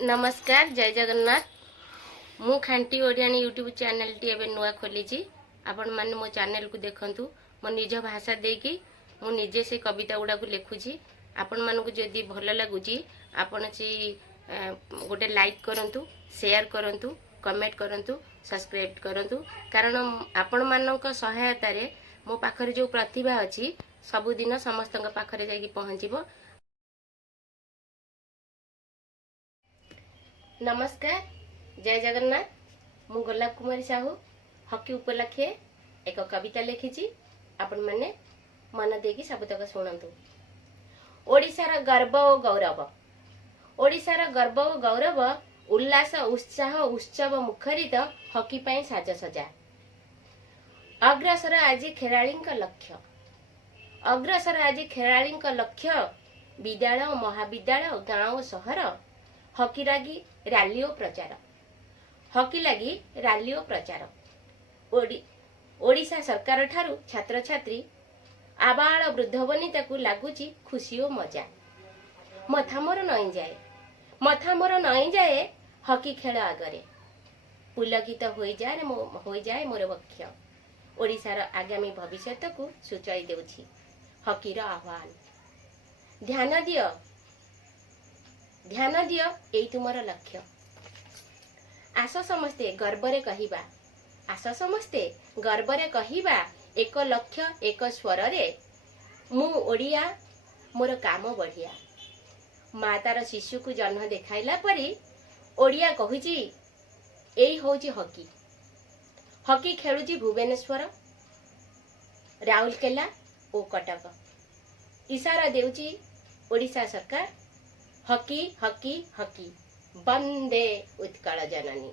नमस्कार जय जगन्नाथ मु खांटी ओडियानी यूट्यूब चैनल टी एबे नुआ खोली आपण माने मो चैनल को देखंतु मो निज भाषा देकी मु निजे से कविता गुडा को लिखुची आपण मान को जदी भल लागुची आपण से गोटे लाइक करंतु शेयर करंतु कमेंट करंतु सब्सक्राइब करंतु कारण आपण मानक सहायता रे मो पाखरे जो प्रतिभा अछि सबुदिन समस्तक पाखरे जाई पहुंचीबो। नमस्कार जय जगन्नाथ मु गोलाप कुमारी साहू हकी उपलक्षे एक कविता लिखी आपण माने मन देकी सबतक शुणु। ओडिशार गर्व और गौरव ओडिशार गर्व और गौरव उल्लास उत्साह उत्सव मुखरित हकी पाई साजसजा अग्रसर आज खेलाड़ी लक्ष्य अग्रसर आज खेलाड़ी लक्ष्य विद्यालय महाविद्यालय गाँव और सहर हकी लगी रैली और प्रचार हकी लगी रैली और प्रचार ओडिशा सरकार ठारू छात्र छात्री आबाल वृद्ध वनिता को लगुची खुशी और मजा मथा मोर नई जाए हकी खेल आगरे पुलकित हो जाए मोर वक्ष ओडिशार आगामी भविष्यत को सूचाई देउछि हकीर आह्वान ध्यान दियो एई तुमर लक्ष्य आस समस्ते गर्वरे कहिबा आस समस्ते गर्वरे कहिबा एक लक्ष्य एक स्वर रे मु ओडिया मोर काम बढ़िया माँ तार शिशु को जन्म देखाइला परी ओडिया कहुची एई होची हकी हकी खेलुची भुवनेश्वर राउरकेला और कटक इशारा देउची ओडिशा सरकार हकी हकी हकी वंदे उत्कल जननी।